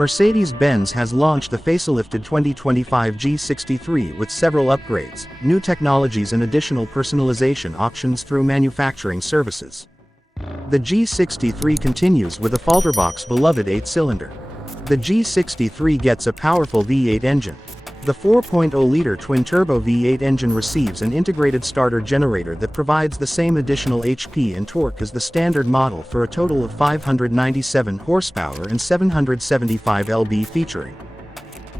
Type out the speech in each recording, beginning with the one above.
Mercedes-Benz has launched the facelifted 2025 G63 with several upgrades, new technologies and additional personalization options through manufacturing services. The G63 continues with Affalterbach's beloved 8-cylinder. The G63 gets a powerful V8 engine. The 4.0-liter twin-turbo V8 engine receives an integrated starter generator that provides the same additional HP and torque as the standard model for a total of 597 horsepower and 775 lb featuring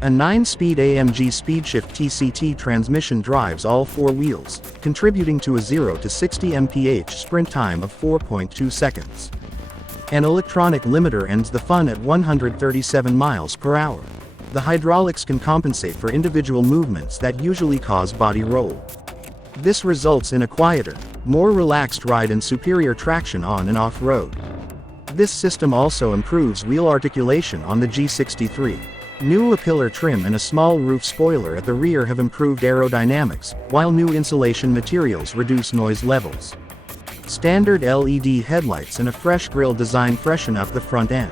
a 9-speed AMG Speedshift TCT transmission drives all four wheels, contributing to a 0 to 60 mph sprint time of 4.2 seconds. An electronic limiter ends the fun at 137 miles per hour. The hydraulics can compensate for individual movements that usually cause body roll. This results in a quieter, more relaxed ride and superior traction on and off-road. This system also improves wheel articulation on the G63. New A-pillar trim and a small roof spoiler at the rear have improved aerodynamics, while new insulation materials reduce noise levels. Standard LED headlights and a fresh grille design freshen up the front end.